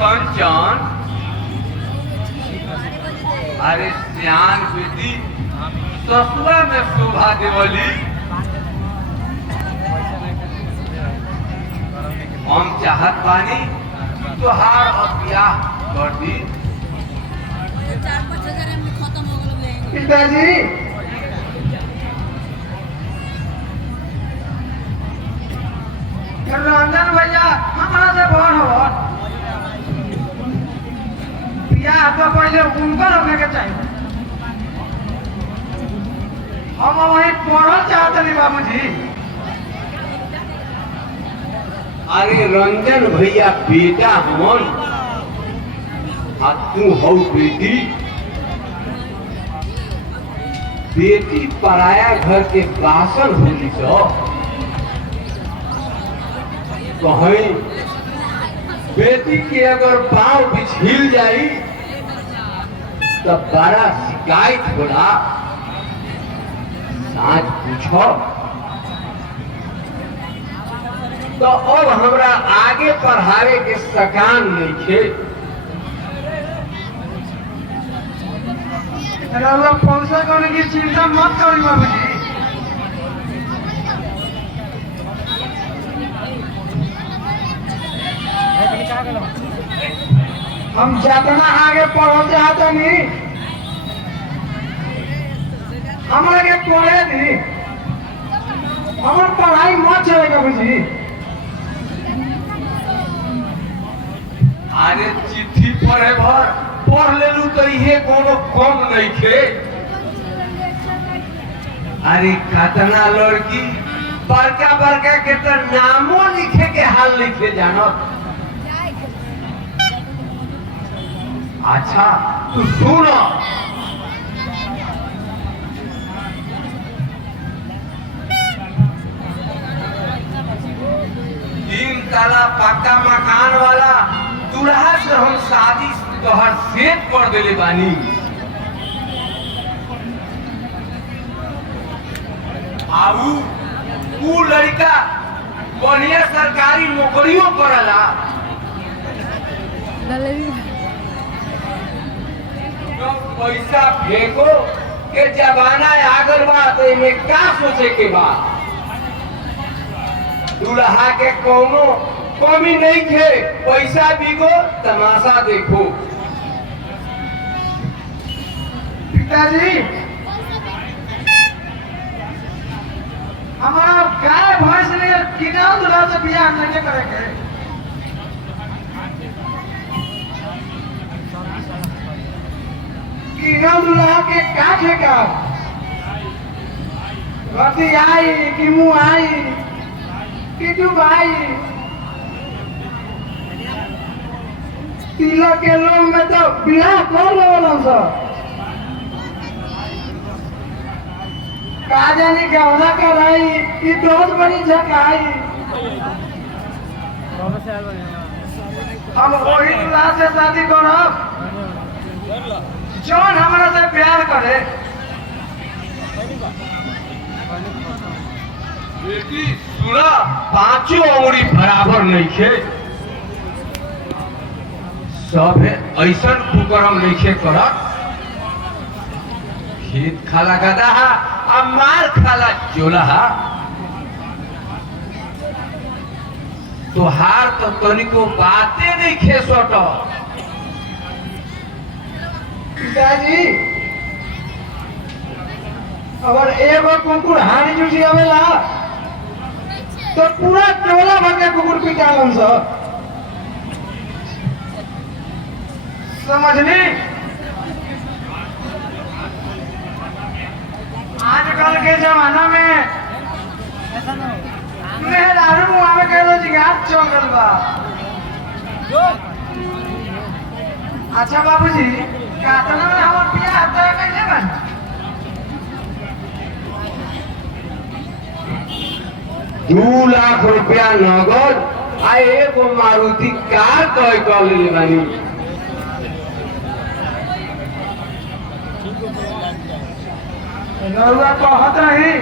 कंचन अरे सियान बेटी ससुआ में शोभा देवली हम चाहत बानी तोहार ब्याह कर दी। 4-5 हजार में खत्म हो गए पिताजी रंजन भैया हमारा से बड़ हो बियाह तो पहले उनकर होने के चाहिए। हम वहीं पढ़ल चाहते नहीं बाबूजी। अरे रंजन भैया बेटा हमन आ तू हो बेटी। बेटी पराया घर के बासन होली सो कहीं बेटी के अगर पाँव पिछिल जाई तो बड़ा शिकायत होला। साँझ पूछो तो अब हमरा आगे पढ़ावे के सकान नहीं थे। पैसा करने की चिंता मत करी बाबूजी। हम जितना आगे पढ़ल चाहते नहीं हमारे के पढ़े दी हमार पढ़ाई मत चले बाबूजी। अरे चिट्ठी पढ़े भर पढ़ लेलू तो ये कोनो कम नहीं थे। अरे कतना लड़की बड़का बड़का के तो नामो लिखे के हाल लिखे जानो। अच्छा तू सुनो तीन ताला पक्का मकान वाला दूल्हा से हम शादी तोहर सेट कर देले बानी। आऊ ऊ लड़का बढ़िया सरकारी नौकरियों करला। जो पैसा फेंको के जमाना आगल बा तो इमे का सोचे के बा। दूल्हा के कोनो कमी नहीं थे। पैसा बिगो तमाशा देखो। पिताजी हमारा गाय भैंस ने किना दूल्हा से बियाह नहीं करेंगे। किना दूल्हा के काटे का गति आई कि मुँह आई कि डुबाई तिलक के लोग में तो बियाह कर लेवल सब का जानी गौना कराई कि बहुत बड़ी झकाई। हम वही दूल्हा से शादी करब जौन हमारा से प्यार करे। बेटी सुना पांचों उंगली बराबर नहीं थे। सब ऐसा कुकरम नहीं थे करत। खेत खाला गदा अब मार खाला चोला। तोहार तो तनिको बातें नहीं खे सोट। पिताजी अगर एगो कुकुर हानि जूझी आवेला तो पूरा टोला भर के कुकुर पिटालन सब। समझली आजकल के जमाना में मेहरारू मुआवे के रोजगार चल गल बा। अच्छा बाबूजी कातना में हमर बियाह तय कइले बन। 2 लाख रुपया नगद आ एगो मारुति कार तय कर लेले बानी। रउआ कहत रही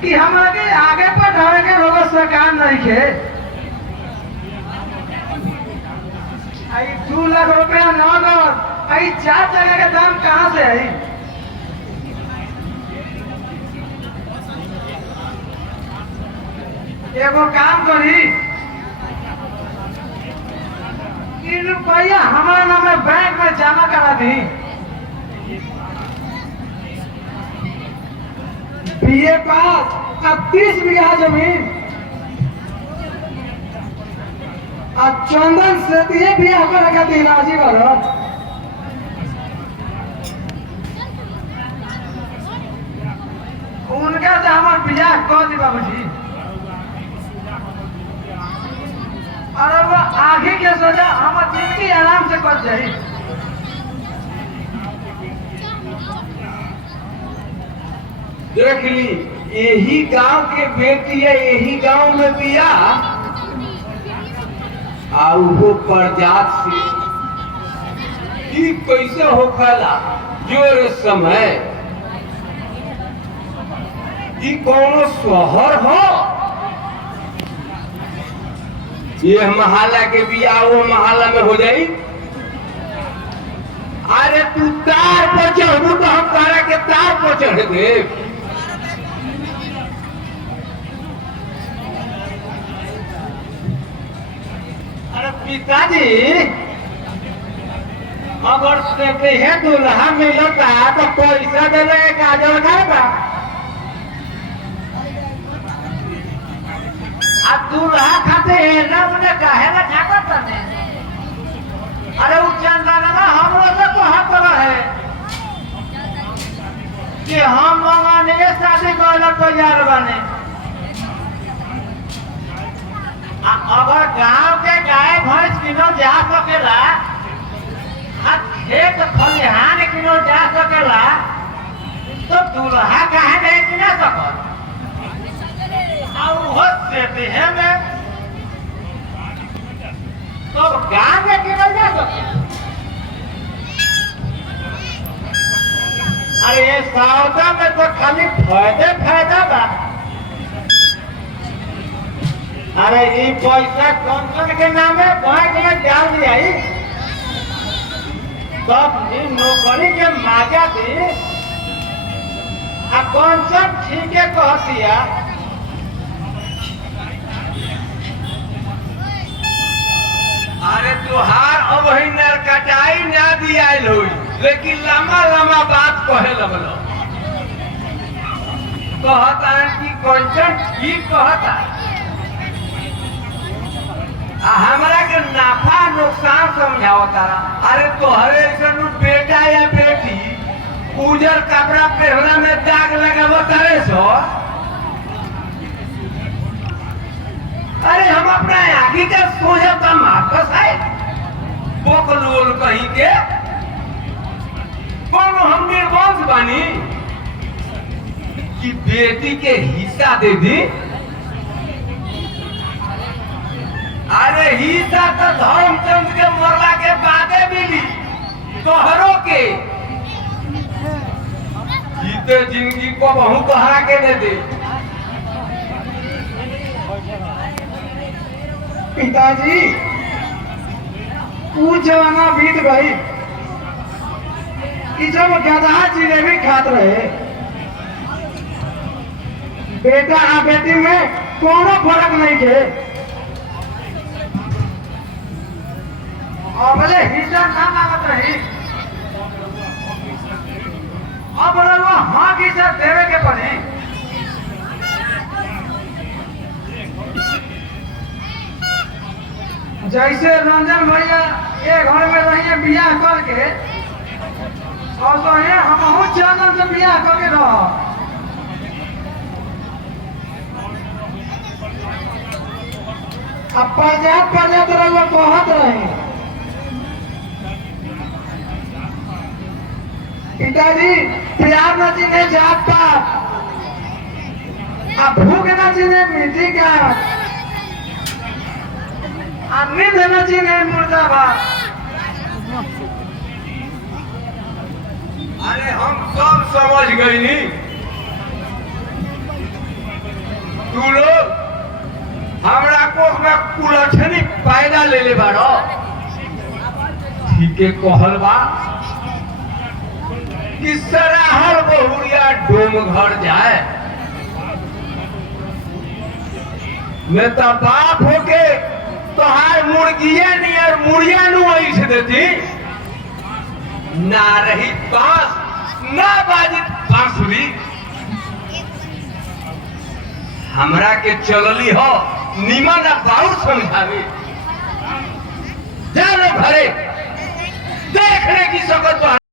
कि हमरा के आगे बढ़ावे के रोग सरकार नहीं के। आई 2 लाख रुपया नगद। आई 4 जगह के दाम कहाँ से आई? एगो काम करी, ई रुपया हमारा नाम में बैंक में जमा करा दी। बीए पास, अब 30 बीघा जमीन और चंदन से दिए भी आपको रखा दी राजी वाला। उनका से हमार बियाह कर दी बाबूजी। और वो आगे के सोचा हमार जिंदगी आराम से कट जाए। देख ली, यही गांव के बेटी है, यही गांव में बिया और वो प्रजात से ई कैसे होखला जोर समय ई कौनो शहर हो? ये मोहल्ला के बिया वो मोहल्ला में हो जाई। अरे तू तार पर चढ़ू तो हम तारा के तार पर चढ़ दे। अरे पिताजी, अगर से दूल्हा मिलता तो पैसा देने का काजल खाएगा। अब दूल्हा खाते हमने काहे ना ठाकत ने? अरे उ चंदनवा हमरो से कहत रहे कि हम मंगने शादी करे तैयार बने। अगर गांव के गाय भैंस किनो जा सकेला, खेत खलिहान किनो जा सकेला, तो दूल्हा काहे नहीं किना सकत? में तो गांव में किना जा सके? अरे ये सौदा में तो खाली फायदा बा। अरे ये पैसा कौन के नाम है बैंक में डाल दिया, सब नौकरी के माजा दी। कौन सब ठीक है कह दिया। अरे तुहार अब ही नरकटाई ना दिया हुई, लेकिन लंबा लंबा बात कहे लगलो। कहता कि कंचन ठीक कहता, हमारा के नाफा नुकसान समझावता। अरे तोहरे ऐसा बेटा या बेटी उजर कपड़ा पहनना में दाग लगावता रे सो। अरे हम अपना आगे का सोचता मार्कस है बोकलोल कहीं के कौन हम निर्वंश बनी कि बेटी के हिस्सा दे दी। अरे हिस्सा तो धर्मचंद के मरला के बादे मिली, तोहरों के जीते जिंदगी को बहु तोहरा के दे दे। पिताजी, वो जमाना बीत गई कि जब गधा जिलेबी खात रहे। बेटा आ बेटी में कोनो फर्क नहीं के। अबले हिस्सा ना मांगत रही, अब वो हाँ हिस्सा देवे के पड़ी। जैसे रंजन भैया एक घर में रहिए बियाह करके, और तो है हम चंदन से बियाह करके रह। अब प्रजात रहे कहत रहे पिताजी, प्यार न चिन्हे जात पात, अब भूख न चिन्हे मिट्टी का, नींद न चिन्हे मुर्दाबाद। अरे हम सब समझ गई नी, तू लोग हमरा को में कुलछनी पैदा ले ले बारो। ठीक है कहल बा कि सराहर बहुरिया डोम घर जाए मैं तो बाप होके तोहार मुर्गिया नियर मुड़िया नु ऐठ देती ना रही बांस ना बाजित बांसुरी हमरा के चलली हो निमन बाउर समझावे जानो घरे देखने की सकत